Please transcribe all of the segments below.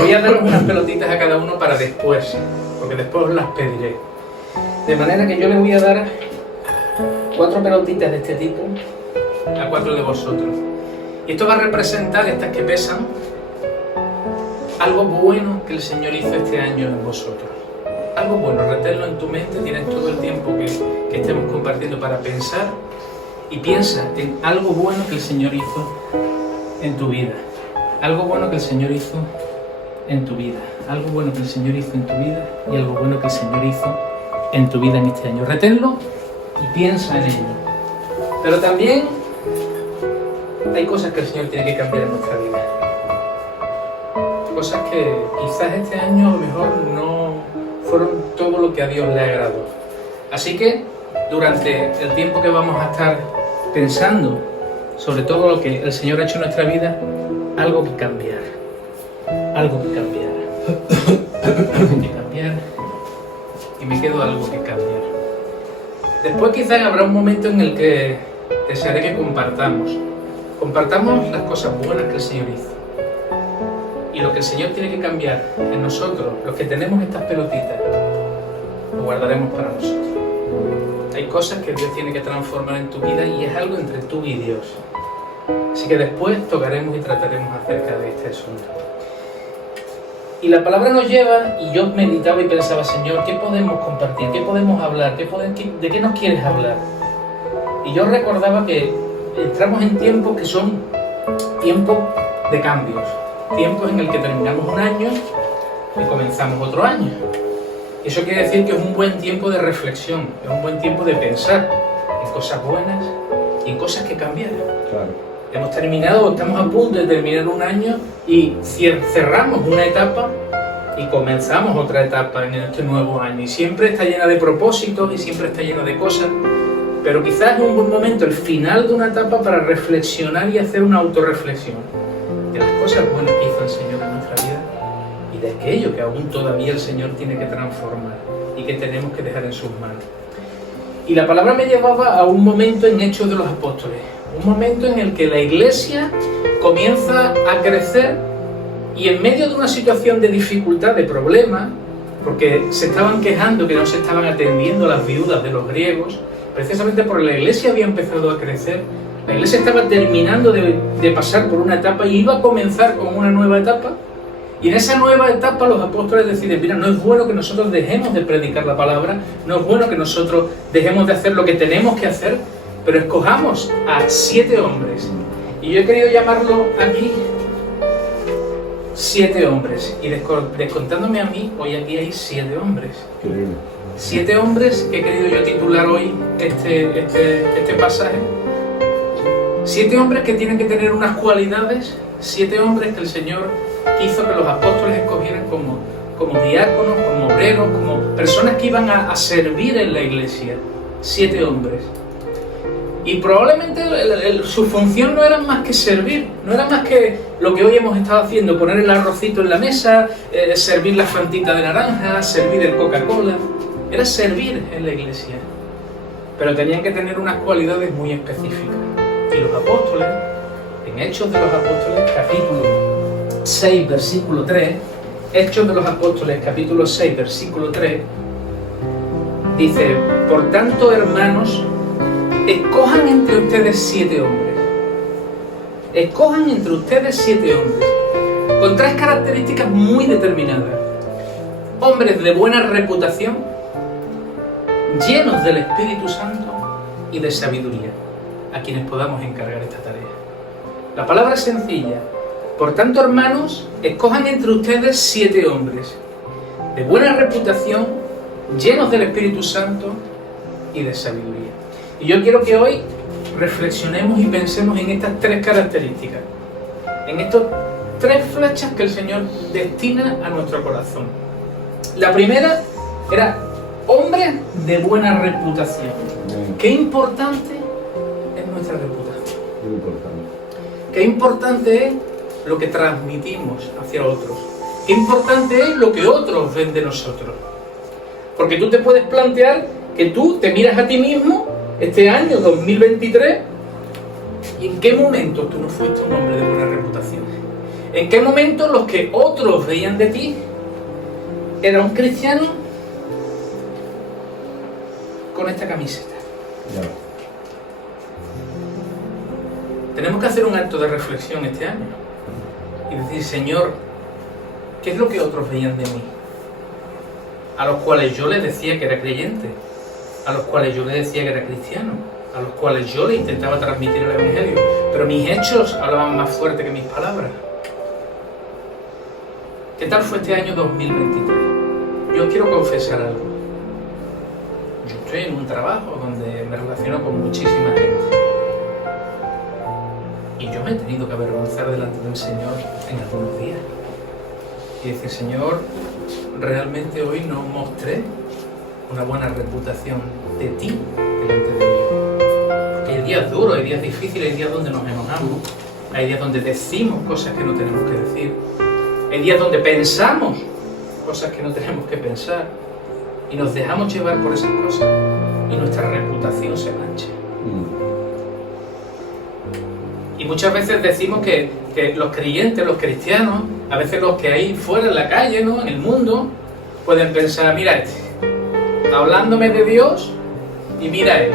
voy a dar unas pelotitas a cada uno para después, porque después os las pediré. De manera que yo le voy a dar 4 pelotitas de este tipo a 4 de vosotros. Y esto va a representar, estas que pesan, algo bueno que el Señor hizo este año en vosotros. Algo bueno, reténlo en tu mente, tienes todo el tiempo que estemos compartiendo para pensar, y piensa en algo bueno que el Señor hizo en tu vida. Algo bueno que el Señor hizo en tu vida. Algo bueno que el Señor hizo en tu vida y algo bueno que el Señor hizo en tu vida en este año. Reténlo y piensa en ello. Pero también hay cosas que el Señor tiene que cambiar en nuestra vida. Cosas que quizás este año a lo mejor no fueron todo lo que a Dios le agradó. Así que durante el tiempo que vamos a estar pensando sobre todo lo que el Señor ha hecho en nuestra vida, algo que cambiar. Algo que cambiar. Algo que cambiar. Y me quedo algo que cambiar. Después quizás habrá un momento en el que desearé que compartamos las cosas buenas que el Señor hizo. Y lo que el Señor tiene que cambiar en nosotros, los que tenemos estas pelotitas, lo guardaremos para nosotros. Hay cosas que Dios tiene que transformar en tu vida y es algo entre tú y Dios. Así que después tocaremos y trataremos acerca de este asunto. Y la palabra nos lleva, y yo meditaba y pensaba, Señor, ¿qué podemos compartir? ¿Qué podemos hablar? ¿De qué nos quieres hablar? Y yo recordaba que entramos en tiempos que son tiempos de cambios. Tiempos en el que terminamos un año y comenzamos otro año. Eso quiere decir que es un buen tiempo de reflexión, es un buen tiempo de pensar en cosas buenas y en cosas que cambian. Claro. Hemos terminado, estamos a punto de terminar un año y cerramos una etapa y comenzamos otra etapa en este nuevo año. Y siempre está llena de propósitos y siempre está llena de cosas, pero quizás es un buen momento, el final de una etapa, para reflexionar y hacer una autorreflexión de las cosas buenas que hizo el Señor en nuestra vida y de aquello que aún todavía el Señor tiene que transformar y que tenemos que dejar en sus manos. Y la palabra me llevaba a un momento en Hechos de los Apóstoles, un momento en el que la iglesia comienza a crecer y en medio de una situación de dificultad, de problema, porque se estaban quejando que no se estaban atendiendo las viudas de los griegos, precisamente porque la iglesia había empezado a crecer, la iglesia estaba terminando de pasar por una etapa y iba a comenzar con una nueva etapa. Y en esa nueva etapa los apóstoles deciden, mira, no es bueno que nosotros dejemos de predicar la palabra, no es bueno que nosotros dejemos de hacer lo que tenemos que hacer, pero escojamos a 7 hombres. Y yo he querido llamarlo aquí 7 hombres. Y descontándome a mí, hoy aquí hay 7 hombres. 7 hombres que he querido yo titular hoy este pasaje. 7 hombres que tienen que tener unas cualidades, 7 hombres que el Señor hizo que los apóstoles escogieran como diáconos, como obreros, como personas que iban a servir en la iglesia. 7 hombres. Y probablemente su función no era más que servir, no era más que lo que hoy hemos estado haciendo, poner el arrocito en la mesa, servir la fantita de naranja, servir el Coca-Cola. Era servir en la iglesia. Pero tenían que tener unas cualidades muy específicas. Y los apóstoles, en Hechos de los Apóstoles, capítulo 6, versículo 3, Hechos de los Apóstoles, capítulo 6, versículo 3, dice, por tanto, hermanos, escojan entre ustedes 7 hombres. Escojan entre ustedes 7 hombres, con 3 características muy determinadas. Hombres de buena reputación, llenos del Espíritu Santo y de sabiduría, a quienes podamos encargar esta tarea. La palabra es sencilla. Por tanto, hermanos, escojan entre ustedes 7 hombres de buena reputación, llenos del Espíritu Santo y de sabiduría. Y yo quiero que hoy reflexionemos y pensemos en estas 3 características, en estas 3 flechas que el Señor destina a nuestro corazón. La primera era hombres de buena reputación. Qué importante es nuestra reputación. Muy importante. Qué importante es lo que transmitimos hacia otros. Qué importante es lo que otros ven de nosotros. Porque tú te puedes plantear que tú te miras a ti mismo este año 2023 y en qué momento tú no fuiste un hombre de buena reputación. ¿En qué momento los que otros veían de ti era un cristiano con esta camiseta? Ya. Tenemos que hacer un acto de reflexión este año y decir, Señor, ¿qué es lo que otros veían de mí? A los cuales yo les decía que era creyente, a los cuales yo les decía que era cristiano, a los cuales yo les intentaba transmitir el Evangelio, pero mis hechos hablaban más fuerte que mis palabras. ¿Qué tal fue este año 2023? Yo quiero confesar algo. Yo estoy en un trabajo donde me relaciono con muchísima gente. Y yo me he tenido que avergonzar delante del Señor en algunos días. Y decir, Señor, realmente hoy no mostré una buena reputación de ti delante de ellos. Porque hay días duros, hay días difíciles, hay días donde nos enojamos, hay días donde decimos cosas que no tenemos que decir, hay días donde pensamos cosas que no tenemos que pensar y nos dejamos llevar por esas cosas y nuestra reputación se mancha. Y muchas veces decimos que los creyentes, los cristianos, a veces los que hay fuera en la calle, ¿no?, en el mundo, pueden pensar, mira hablándome de Dios y mira él.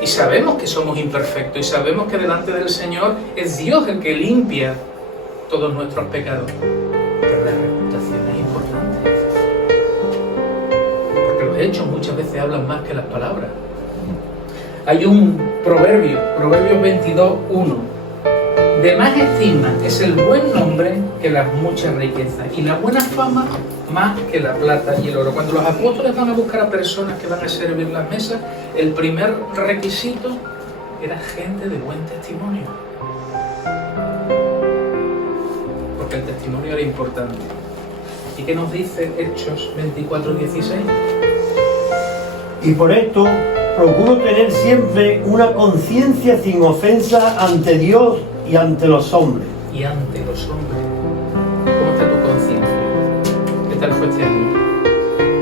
Y sabemos que somos imperfectos y sabemos que delante del Señor es Dios el que limpia todos nuestros pecados. Pero la reputación es importante. Porque los hechos muchas veces hablan más que las palabras. Hay un proverbio, Proverbios 22:1. De más estima es el buen nombre que las muchas riquezas, y la buena fama más que la plata y el oro. Cuando los apóstoles van a buscar a personas que van a servir las mesas, el primer requisito era gente de buen testimonio. Porque el testimonio era importante. ¿Y qué nos dice Hechos 24:16? Y por esto procuro tener siempre una conciencia sin ofensa ante Dios y ante los hombres. Y ante los hombres. ¿Cómo está tu conciencia? ¿Qué tal fue este año?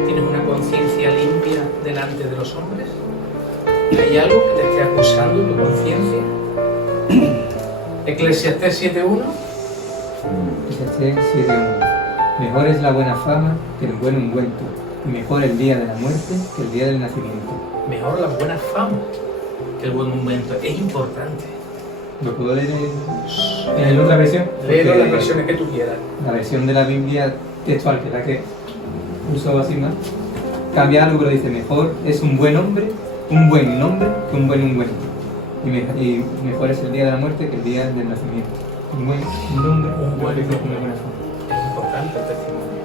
¿Tienes una conciencia limpia delante de los hombres? ¿Hay algo que te esté acusando tu conciencia? Eclesiastés 7:1. Eclesiastés 7:1. Mejor es la buena fama que el buen ungüento, y mejor el día de la muerte que el día del nacimiento. Mejor la buena fama que el buen momento. Es importante. ¿Lo puedo leer en otra versión? Léelo las versiones que tú quieras. La versión de la Biblia textual, que es la que uso así más, cambia algo, pero dice, mejor es un buen hombre, un buen nombre, que un buen ungüento. Y mejor es el día de la muerte que el día del nacimiento. Un buen nombre, Un buen nombre, nombre. una buena fama. Es importante el testimonio.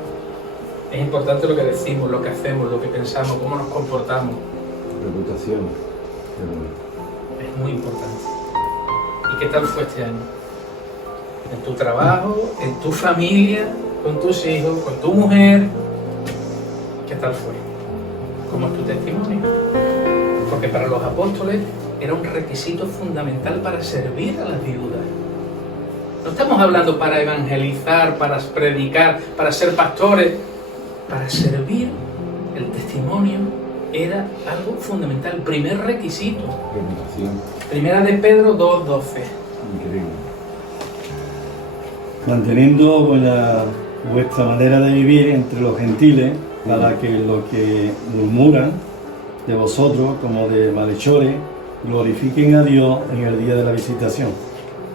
Es importante lo que decimos, lo que hacemos, lo que pensamos, cómo nos comportamos. Reputación. Es muy importante. ¿Y qué tal fue este año? En tu trabajo, en tu familia, con tus hijos, con tu mujer. ¿Qué tal fue? ¿Cómo es tu testimonio? Porque para los apóstoles era un requisito fundamental para servir a las viudas. No estamos hablando para evangelizar, para predicar, para ser pastores. Para servir, el testimonio era algo fundamental, primer requisito. Reputación. Primera de Pedro 2:12. Increíble. Manteniendo vuestra manera de vivir entre los gentiles, para que los que murmuran de vosotros como de malhechores glorifiquen a Dios en el día de la visitación,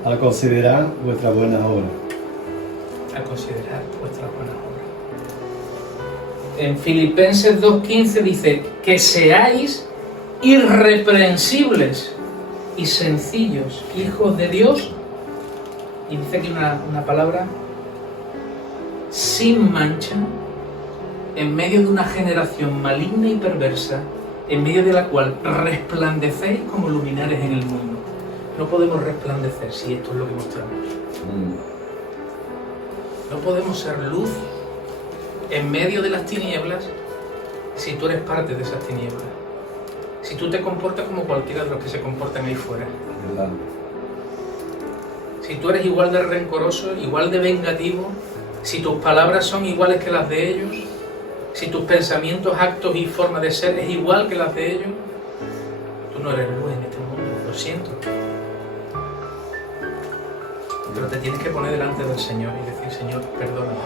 al considerar vuestras buenas obras. A considerar vuestras buenas obras. En Filipenses 2:15 dice que seáis irreprensibles y sencillos, hijos de Dios, y dice aquí una palabra, sin mancha, en medio de una generación maligna y perversa, en medio de la cual resplandecéis como luminares en el mundo. No podemos resplandecer si esto es lo que mostramos. No podemos ser luz en medio de las tinieblas si tú eres parte de esas tinieblas. Si tú te comportas como cualquiera de los que se comportan ahí fuera. ¿Verdad? Si tú eres igual de rencoroso, igual de vengativo, si tus palabras son iguales que las de ellos, si tus pensamientos, actos y forma de ser es igual que las de ellos, tú no eres luz en este mundo, lo siento. Pero te tienes que poner delante del Señor y decir, Señor, perdóname.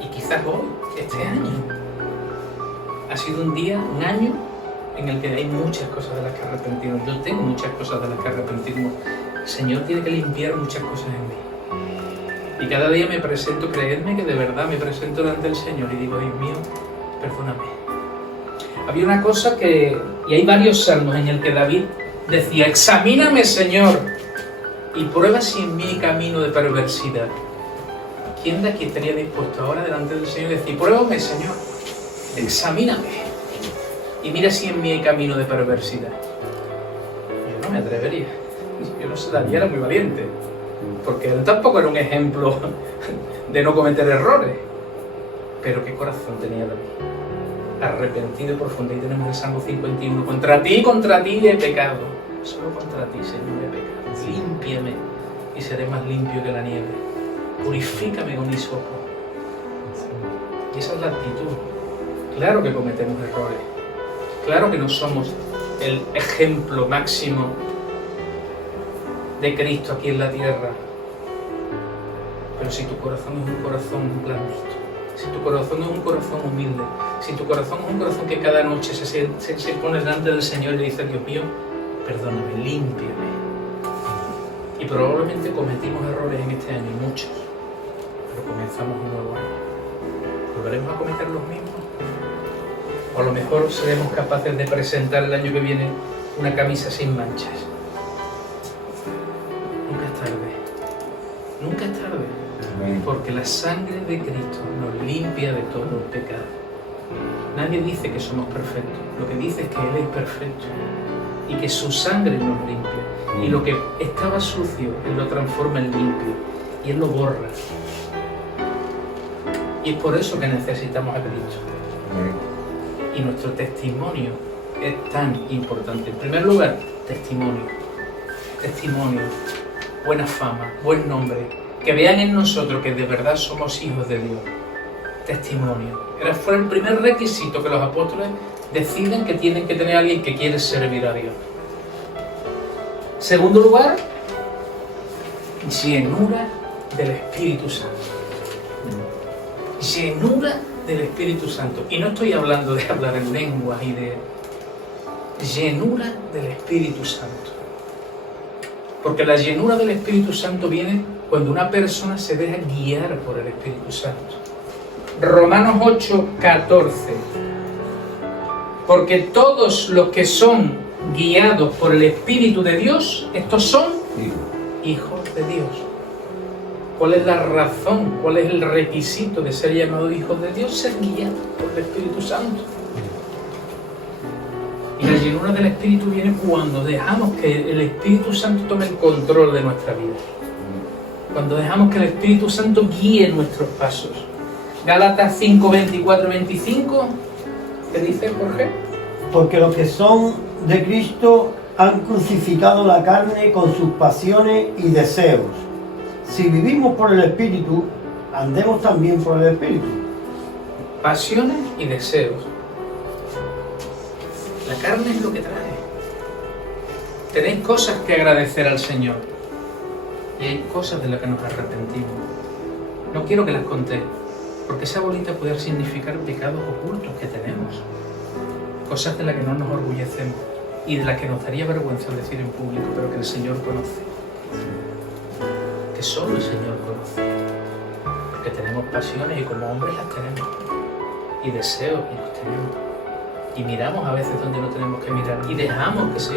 Y quizás hoy, este año, ha sido un año en el que hay muchas cosas de las que arrepentirnos. Yo tengo muchas cosas de las que arrepentirnos. El Señor tiene que limpiar muchas cosas en mí. Y cada día me presento, creedme que de verdad me presento delante del Señor y digo, Dios mío, perdóname. Había una cosa y hay varios salmos en el que David decía, examíname, Señor, y prueba si en mí hay camino de perversidad. ¿Quién de aquí estaría dispuesto ahora delante del Señor y decir, pruébame, Señor, examíname, y mira si en mí hay camino de perversidad? Yo no me atrevería. Yo no sé, Daniel era muy valiente, porque él tampoco era un ejemplo de no cometer errores. Pero qué corazón tenía David. Arrepentido profundamente. Y tenemos el Salmo 51. Contra ti he pecado. Solo contra ti, Señor, he pecado. Límpiame y seré más limpio que la nieve. Purifícame con hisopo. Y esa es la actitud. Claro que cometemos errores. Claro que no somos el ejemplo máximo de Cristo aquí en la tierra. Pero si tu corazón es un corazón blandito, si tu corazón es un corazón humilde, si tu corazón es un corazón que cada noche se pone delante del Señor y le dice, Dios mío, perdóname, límpiame. Y probablemente cometimos errores en este año, muchos, pero comenzamos un nuevo año. ¿Volveremos a cometer los mismos? O a lo mejor seremos capaces de presentar el año que viene una camisa sin manchas. Nunca es tarde. Nunca es tarde. Porque la sangre de Cristo nos limpia de todo el pecado. Nadie dice que somos perfectos. Lo que dice es que Él es perfecto y que su sangre nos limpia. Y lo que estaba sucio, Él lo transforma en limpio y Él lo borra. Y es por eso que necesitamos a Cristo. Y nuestro testimonio es tan importante. En primer lugar, testimonio. Testimonio, buena fama, buen nombre. Que vean en nosotros que de verdad somos hijos de Dios. Testimonio. Fue el primer requisito que los apóstoles deciden que tienen que tener a alguien que quiere servir a Dios. Segundo lugar, llenura del Espíritu Santo. Llenura del Espíritu Santo. Y no estoy hablando de hablar en lenguas y de llenura del Espíritu Santo. Porque la llenura del Espíritu Santo viene cuando una persona se deja guiar por el Espíritu Santo. Romanos 8:14. Porque todos los que son guiados por el Espíritu de Dios, estos son hijos de Dios. ¿Cuál es la razón? ¿Cuál es el requisito de ser llamados hijos de Dios? Ser guiados por el Espíritu Santo. Y la llenura del Espíritu viene cuando dejamos que el Espíritu Santo tome el control de nuestra vida. Cuando dejamos que el Espíritu Santo guíe nuestros pasos. Gálatas 5:24-25, ¿qué dice Jorge? Porque los que son de Cristo han crucificado la carne con sus pasiones y deseos. Si vivimos por el Espíritu, andemos también por el Espíritu. Pasiones y deseos. La carne es lo que trae. Tenéis cosas que agradecer al Señor. Y hay cosas de las que nos arrepentimos. No quiero que las conté, porque esa bolita puede significar pecados ocultos que tenemos. Cosas de las que no nos orgullecemos y de las que nos daría vergüenza decir en público, pero que el Señor conoce. Que solo el Señor conoce. Porque tenemos pasiones y como hombres las tenemos. Y deseos y los tenemos. Y miramos a veces donde no tenemos que mirar. Y dejamos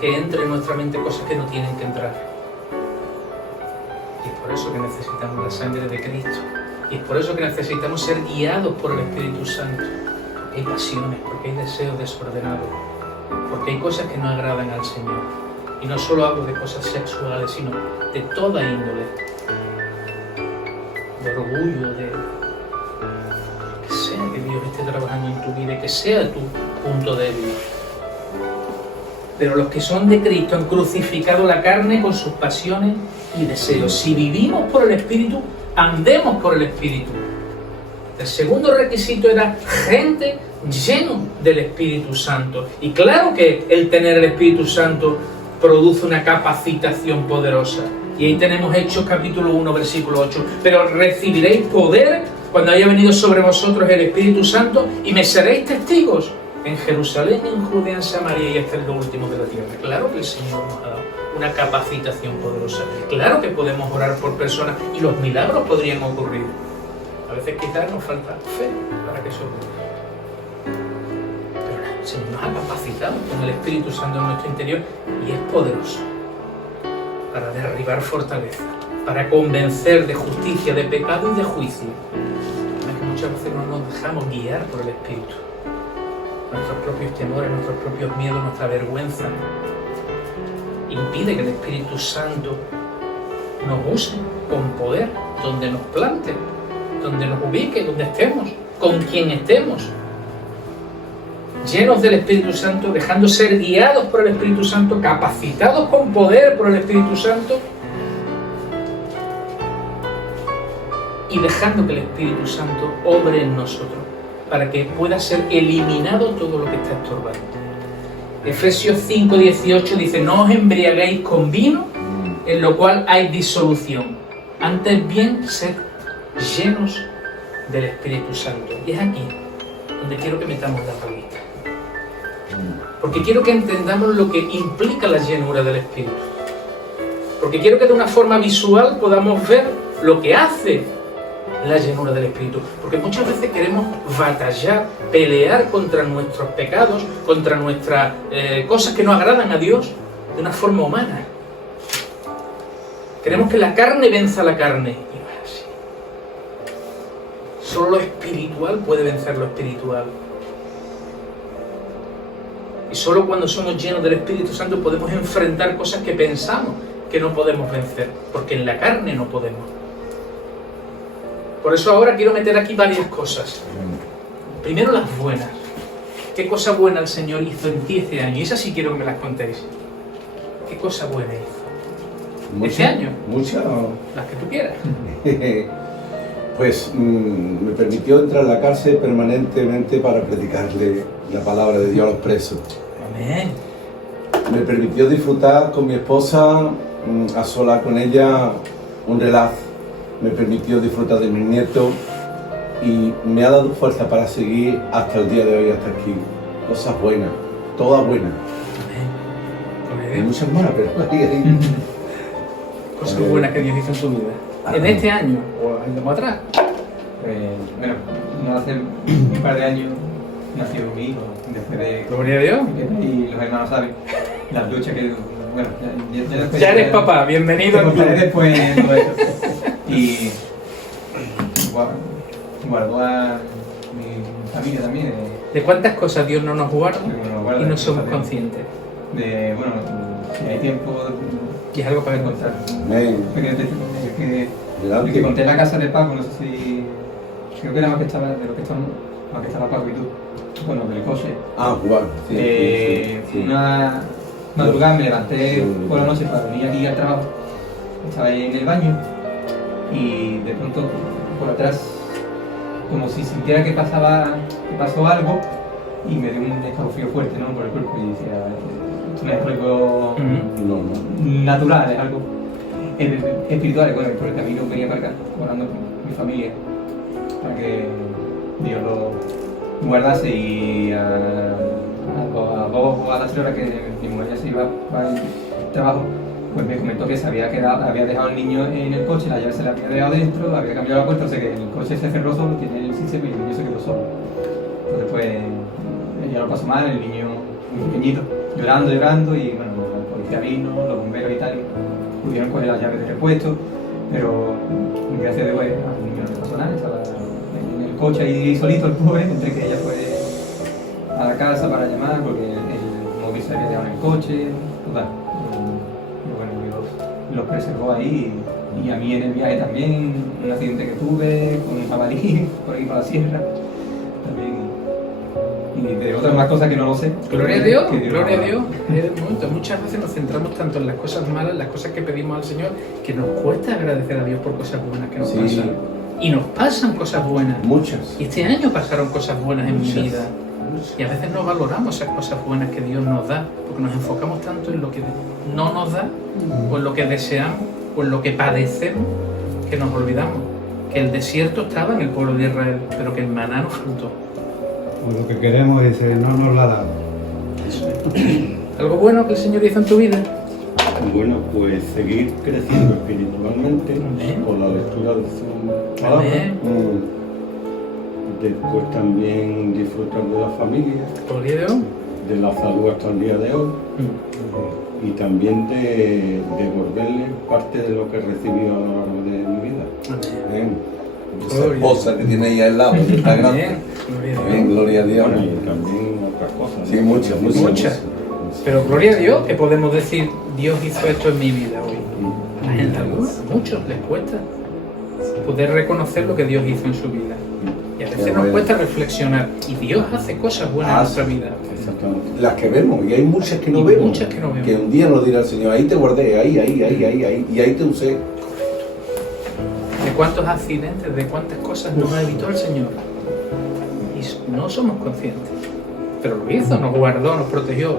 que entre en nuestra mente cosas que no tienen que entrar. Y es por eso que necesitamos la sangre de Cristo. Y es por eso que necesitamos ser guiados por el Espíritu Santo. Porque hay pasiones, porque hay deseos desordenados. Porque hay cosas que no agradan al Señor. Y no solo hablo de cosas sexuales, sino de toda índole. De orgullo, de que sea que Dios esté trabajando en tu vida y que sea tu punto débil. Pero los que son de Cristo han crucificado la carne con sus pasiones y deseos. Si vivimos por el Espíritu, andemos por el Espíritu. El segundo requisito era gente lleno del Espíritu Santo. Y claro que el tener el Espíritu Santo produce una capacitación poderosa. Y ahí tenemos Hechos capítulo 1, versículo 8. Pero recibiréis poder cuando haya venido sobre vosotros el Espíritu Santo y me seréis testigos en Jerusalén, en Judea, en Samaria y hasta lo último de la tierra. Claro que el Señor nos ha dado una capacitación poderosa. Claro que podemos orar por personas y los milagros podrían ocurrir. A veces quizás nos falta fe para que eso ocurra. Pero el Señor nos ha capacitado con el Espíritu Santo en nuestro interior y es poderoso para derribar fortaleza, para convencer de justicia, de pecado y de juicio. Es que muchas veces no nos dejamos guiar por el Espíritu. Nuestros propios temores, nuestros propios miedos, nuestra vergüenza impide que el Espíritu Santo nos use con poder donde nos plante, donde nos ubique, donde estemos, con quien estemos. Llenos del Espíritu Santo, dejando ser guiados por el Espíritu Santo, capacitados con poder por el Espíritu Santo y dejando que el Espíritu Santo obre en nosotros para que pueda ser eliminado todo lo que está estorbando. Efesios 5:18 dice: no os embriaguéis con vino, en lo cual hay disolución. Antes bien, sed llenos del Espíritu Santo. Y es aquí donde quiero que metamos la palita. Porque quiero que entendamos lo que implica la llenura del Espíritu. Porque quiero que de una forma visual podamos ver lo que hace la llenura del Espíritu. Porque muchas veces queremos batallar, pelear contra nuestros pecados, contra nuestras cosas que no agradan a Dios de una forma humana. Queremos que la carne venza a la carne. Y no es así. Solo lo espiritual puede vencer lo espiritual. Y solo cuando somos llenos del Espíritu Santo podemos enfrentar cosas que pensamos que no podemos vencer, porque en la carne no podemos. Por eso ahora quiero meter aquí varias cosas. Primero las buenas. ¿Qué cosa buena el Señor hizo en ti este año? Y esas sí quiero que me las contéis. ¿Qué cosa buena hizo? ¿Este año? Muchas. Las que tú quieras. Pues me permitió entrar a la cárcel permanentemente para predicarle la palabra de Dios a los presos. Amén. Me permitió disfrutar con mi esposa, a solas con ella, un relax. Me permitió disfrutar de mis nietos y me ha dado fuerza para seguir hasta el día de hoy, hasta aquí. Cosas buenas, todas buenas. Hay muchas malas, pero ahí. Cosas buenas que Dios hizo en tu vida. ¿En este año o años atrás? Bueno, no hace un par de años nació mi hijo, después de... Gloria a Dios. Y los hermanos saben las luchas que... Bueno, ya después... Ya eres papá, bienvenido. Te contaré después todo eso. Y guardó a mi familia también. ¿De cuántas cosas Dios no nos guarda y no somos de, conscientes? De, bueno, si hay tiempo... Y es algo para contar. Amén. El que conté en la casa de Paco, no sé si... Creo que era más que estaba Paco y tú. Bueno, del coche. Ah, bueno, sí. Una madrugada me levanté por la noche para venir aquí al trabajo. Estaba en el baño y de pronto por atrás, como si sintiera que pasó algo, y me dio un escalofrío fuerte, ¿no?, por el cuerpo, y decía, esto no es algo natural, es algo espiritual. Bueno, por el camino venía para acá, orando con mi familia, para que Dios lo guardase, y a 2 o a las 3 horas que mi mujer ya se iba para el trabajo, pues me comentó que había dejado el niño en el coche, la llave se la había dejado dentro, había cambiado la puerta, o sea que el coche se cerró solo, tiene el sistema y el niño se quedó solo. Entonces pues ella lo pasó mal, el niño muy pequeñito, llorando, y bueno, la policía vino, los bomberos y tal, pudieron coger las llaves de repuesto, pero gracias a Dios al niño no le pasó nada, estaba en el coche ahí solito el pobre, entre que ella fue a la casa para llamar porque el móvil se había dejado en el coche, total. Los preservó ahí, y a mí en el viaje también, un accidente que tuve con un jabalí por ahí para la sierra también, y de otras más cosas que no lo sé. Gloria a Dios, gloria a Dios. Muchas veces nos centramos tanto en las cosas malas, las cosas que pedimos al Señor, que nos cuesta agradecer a Dios por cosas buenas que nos pasan. Y nos pasan cosas buenas. Muchas. Y este año pasaron cosas buenas en mi vida. Y a veces no valoramos esas cosas buenas que Dios nos da, porque nos enfocamos tanto en lo que no nos da, o en lo que deseamos, o en lo que padecemos que nos olvidamos que el desierto estaba en el pueblo de Israel, pero que el maná nos faltó. Pues lo que queremos, dice, no nos la ha dado. ¿Algo bueno que el Señor hizo en tu vida? Bueno, pues seguir creciendo espiritualmente Amén. con la lectura de su palabra. Amén. Después también disfrutar de la familia, Gloria a Dios. de la salud hasta el día de hoy y también de devolverle parte de lo que he recibido a lo largo de mi vida. Amén. Esa esposa que tiene ahí al lado, que está grande. Amén. Gloria a Dios. Amén, gloria a Dios. Bueno, y también otras cosas. Sí, muchas, muchas. Muchas. Pero gloria a Dios que podemos decir, Dios hizo esto en mi vida hoy. A la gente, a muchos les cuesta poder reconocer lo que Dios hizo en su vida. Y a veces nos cuesta reflexionar. Y Dios hace cosas buenas en nuestra vida. Exactamente. Las que vemos, y hay muchas que no Y vemos. muchas que no vemos. Que un día nos dirá el Señor, ahí te guardé, ahí, y ahí te usé. De cuántos accidentes, de cuántas cosas nos evitó el Señor. Y no somos conscientes. Pero lo hizo, nos guardó, nos protegió.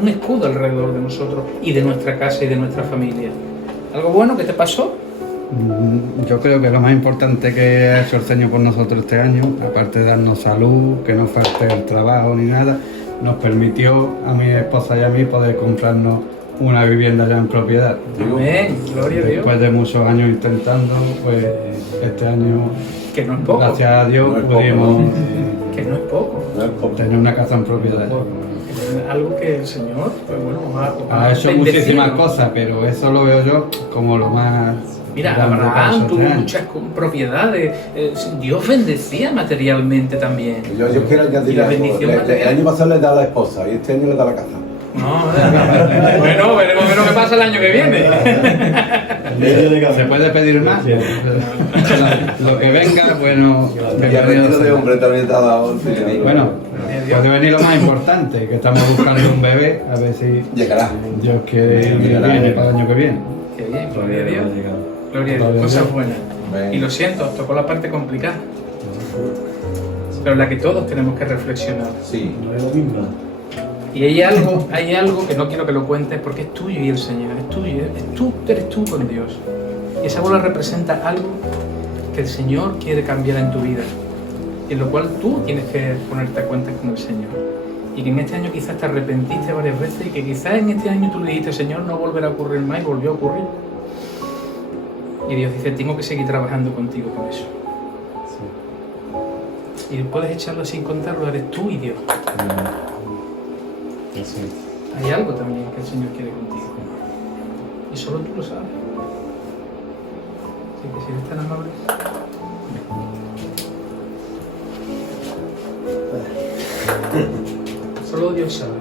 Un escudo alrededor de nosotros y de nuestra casa y de nuestra familia. ¿Algo bueno que te pasó? Yo creo que lo más importante que ha hecho el Señor por nosotros este año, aparte de darnos salud, que no falte el trabajo ni nada, nos permitió a mi esposa y a mí poder comprarnos una vivienda ya en propiedad. Amén, gloria a Dios. Después de muchos años intentando, pues este año, Que no es poco. gracias a Dios, No es poco, pudimos Que no es poco. No es poco. tener una casa en propiedad. Algo que el Señor, pues bueno, Ha hecho muchísimas cosas, pero eso lo veo yo como lo más... Mira, grande que ha Abraham hecho tuvo este año. muchas propiedades. Dios bendecía materialmente también. Yo quiero añadir Y la algo. bendición El material. año pasado le da a la esposa y este año le da a la casa. No, bueno, veremos a ver lo que pasa el año que viene. ¿Se puede pedir más? Lo que venga, bueno, Y bienvenido aprendido de sea. hombre también te ha dado el Señor. Bueno, puede venir lo más importante, que estamos buscando un bebé, a ver si Llegará. Dios quiere viene para el año que viene. Qué bien, gloria a Dios. Gloria a Gloria Dios, a cosas Dios. buenas. Amén. Y lo siento, os tocó la parte complicada. Pero en la que todos tenemos que reflexionar. Sí. No es lo mismo. Y hay algo que no quiero que lo cuentes porque es tuyo y el Señor, es tuyo, eres tú con Dios. Y esa bola representa algo que el Señor quiere cambiar en tu vida, y en lo cual tú tienes que ponerte a cuentas con el Señor. Y que en este año quizás te arrepentiste varias veces y que quizás en este año tú le dijiste, Señor, no volverá a ocurrir más, y volvió a ocurrir. Y Dios dice, tengo que seguir trabajando contigo con eso. Y puedes echarlo sin contarlo, eres tú y Dios. Hay algo también que el Señor quiere contigo. Y solo tú lo sabes. Así que si eres tan amable. Solo Dios sabe.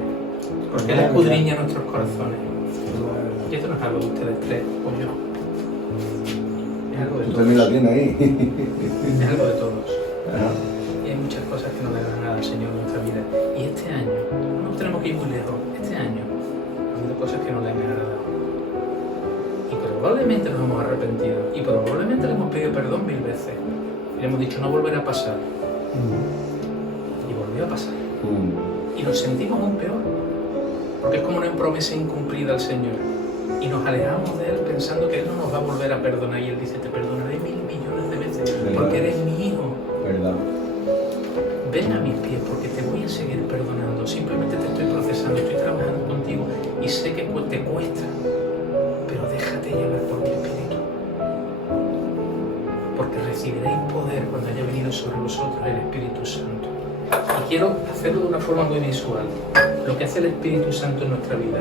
Porque Él escudriña nuestros corazones. Y esto no es algo de ustedes tres o yo. Es algo de Tú también la todos. tienes ahí. Es algo de todos. Y hay muchas cosas que no le dan nada al Señor en nuestra vida. Y este año, no tenemos que ir muy lejos, este año, ha habido cosas que no le han agradado. Y probablemente nos hemos arrepentido. Y probablemente le hemos pedido perdón 1000 veces. Y le hemos dicho, no volverá a pasar. Y volvió a pasar. Y nos sentimos aún peor. Porque es como una promesa incumplida al Señor. Y nos alejamos de Él pensando que Él no nos va a volver a perdonar. Y Él dice, te perdonaré 1000 millones de veces. Porque eres mi hijo. ¿Verdad? Ven a mis pies porque te voy a seguir perdonando. Simplemente te estoy procesando, estoy trabajando contigo y sé que te cuesta, pero déjate llevar por mi espíritu. Porque recibiréis poder cuando haya venido sobre vosotros el Espíritu Santo. Y quiero hacerlo de una forma muy visual, lo que hace el Espíritu Santo en nuestra vida.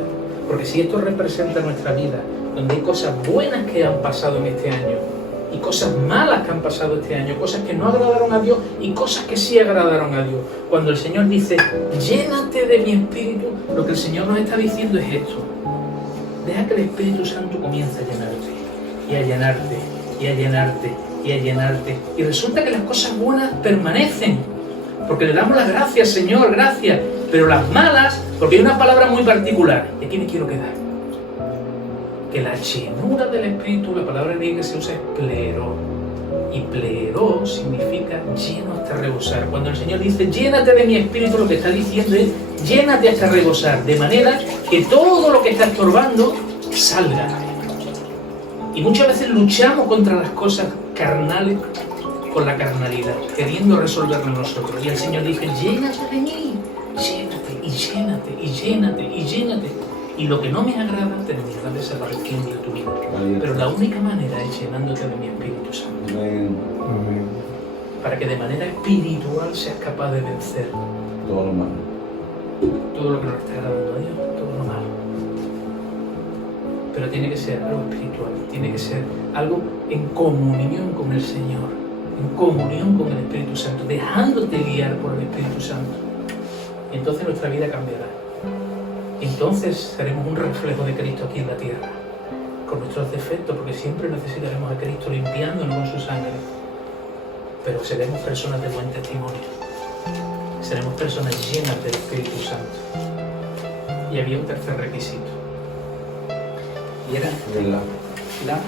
Porque si esto representa nuestra vida, donde hay cosas buenas que han pasado en este año, y cosas malas que han pasado este año, cosas que no agradaron a Dios y cosas que sí agradaron a Dios. Cuando el Señor dice, llénate de mi Espíritu, lo que el Señor nos está diciendo es esto. Deja que el Espíritu Santo comience a llenarte, y a llenarte, y a llenarte, y a llenarte. Y resulta que las cosas buenas permanecen, porque le damos las gracias, Señor, gracias. Pero las malas, porque hay una palabra muy particular, y aquí me quiero quedar. Que la llenura del Espíritu, la palabra griega que se usa es plero. Y plero significa lleno hasta rebosar. Cuando el Señor dice, llénate de mi Espíritu, lo que está diciendo es, llénate hasta rebosar. De manera que todo lo que está estorbando salga. Y muchas veces luchamos contra las cosas carnales con la carnalidad, queriendo resolverlo nosotros. Y el Señor dice, llénate de mí, llénate y llénate y llénate y llénate. Y lo que no me agrada termina de ser pequeño en tu vida. Pero la única manera es llenándote de mi Espíritu Santo. Amén. Para que de manera espiritual seas capaz de vencer Todo lo malo. todo lo que no le está agradando a Dios, todo lo malo. Pero tiene que ser algo espiritual, tiene que ser algo en comunión con el Señor, en comunión con el Espíritu Santo, dejándote guiar por el Espíritu Santo. Y entonces nuestra vida cambiará. Entonces seremos un reflejo de Cristo aquí en la tierra, con nuestros defectos, porque siempre necesitaremos a Cristo limpiándonos con su sangre. Pero seremos personas de buen testimonio. Seremos personas llenas del Espíritu Santo. Y había un tercer requisito. Y era la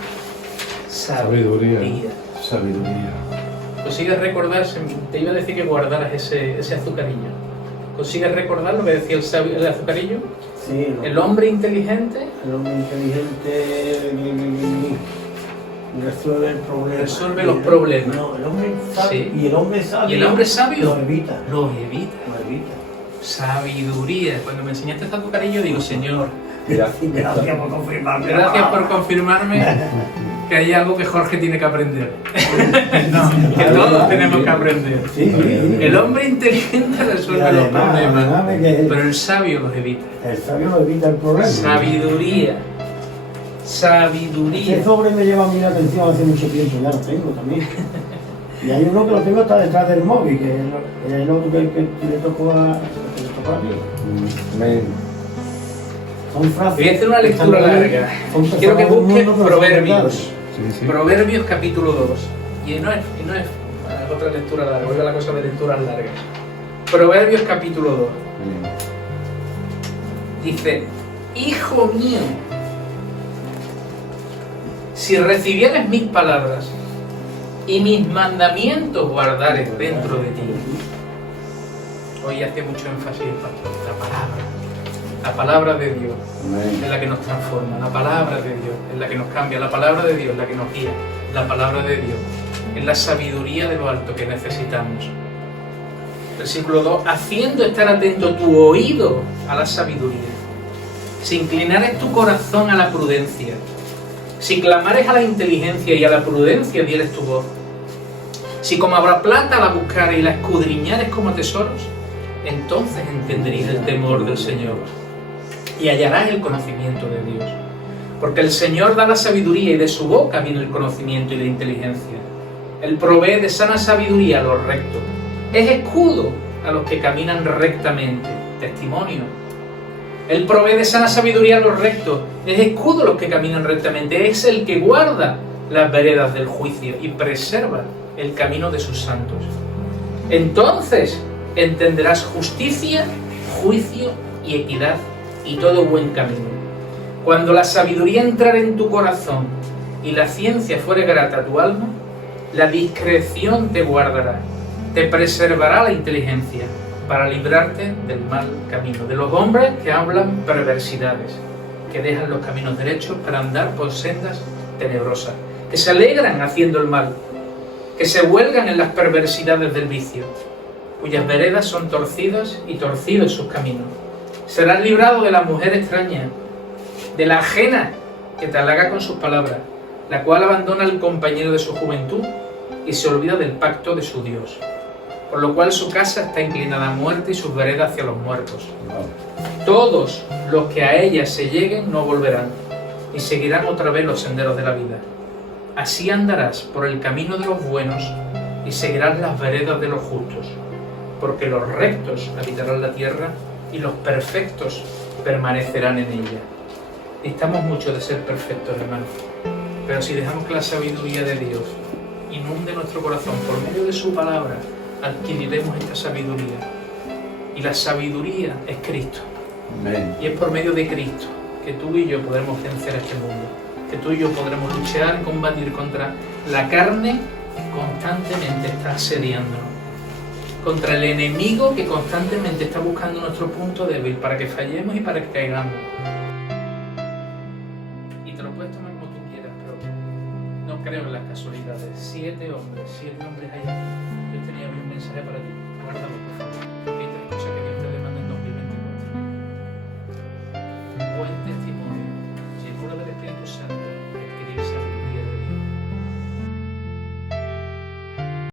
sabiduría. Sabiduría. ¿Consigues recordar? Te iba a decir que guardaras ese azucarillo. ¿Consigues recordar lo que decía el azucarillo? Sí, El hombre inteligente el hombre inteligente resuelve el problema. resuelve los problemas. No, el hombre sabio. Sí. Y el hombre sabio. ¿Y el hombre sabio? Lo evita. Lo evita. Lo evita. Sabiduría. Cuando me enseñaste este azucarillo digo, Señor, Gracias por confirmarme. gracias por confirmarme que hay algo que Jorge tiene que aprender. Que todos tenemos que aprender. Sí, sí. El hombre inteligente resuelve los problemas, que pero el sabio los evita. el sabio lo evita el problema. Sabiduría. Ese Sabiduría. sobre me lleva a mí la atención hace mucho tiempo, ya lo tengo también. Y hay uno que lo tengo hasta detrás del móvil, que es el otro que le tocó a mí. Amén. Son frases. Voy a hacer una lectura larga. Quiero que busques Proverbios. Sí, sí. Proverbios capítulo 2. Y no es otra lectura larga, oiga la cosa de lecturas largas. Proverbios capítulo 2. Dice, hijo mío, si recibieres mis palabras y mis mandamientos guardares dentro de ti. Hoy hace mucho énfasis, pastor, la palabra de Dios Amén. es la que nos transforma, la palabra de Dios es la que nos cambia, la palabra de Dios es la que nos guía, la palabra de Dios es la sabiduría de lo alto que necesitamos. Versículo 2, haciendo estar atento tu oído a la sabiduría, si inclinares tu corazón a la prudencia, si clamares a la inteligencia y a la prudencia dieres tu voz, si como habrá plata la buscares y la escudriñares como tesoros, entonces entenderéis el temor del Señor y hallarás el conocimiento de Dios. Porque el Señor da la sabiduría y de su boca viene el conocimiento y la inteligencia. Él provee de sana sabiduría a los rectos. Es escudo a los que caminan rectamente. Testimonio. Él provee de sana sabiduría a los rectos. Es escudo a los que caminan rectamente. Es el que guarda las veredas del juicio y preserva el camino de sus santos. Entonces entenderás justicia, juicio y equidad y todo buen camino. Cuando la sabiduría entrare en tu corazón y la ciencia fuere grata a tu alma, la discreción te guardará, te preservará la inteligencia para librarte del mal camino, de los hombres que hablan perversidades, que dejan los caminos derechos para andar por sendas tenebrosas, que se alegran haciendo el mal, que se huelgan en las perversidades del vicio, cuyas veredas son torcidas y torcidos sus caminos. Serás librado de la mujer extraña, de la ajena que te halaga con sus palabras, la cual abandona al compañero de su juventud y se olvida del pacto de su Dios, por lo cual su casa está inclinada a muerte y sus veredas hacia los muertos. Todos los que a ella se lleguen no volverán, y seguirán otra vez los senderos de la vida. Así andarás por el camino de los buenos y seguirás las veredas de los justos, porque los rectos habitarán la tierra y los perfectos permanecerán en ella. Necesitamos mucho de ser perfectos, hermanos, pero si dejamos que la sabiduría de Dios inunde nuestro corazón por medio de su palabra, adquiriremos esta sabiduría. Y la sabiduría es Cristo. Amén. Y es por medio de Cristo que tú y yo podremos vencer a este mundo, que tú y yo podremos luchar y combatir contra la carne que constantemente está asediándonos, contra el enemigo que constantemente está buscando nuestro punto débil para que fallemos y para que caigamos. Y te lo puedes tomar como tú quieras, pero casualidades. 7 hombres hay aquí. Yo tenía hoy un mensaje para ti. Guárdalo, por favor. Hay 3 cosas que Dios te demanda en 2024. Buen testimonio, llenura del Espíritu Santo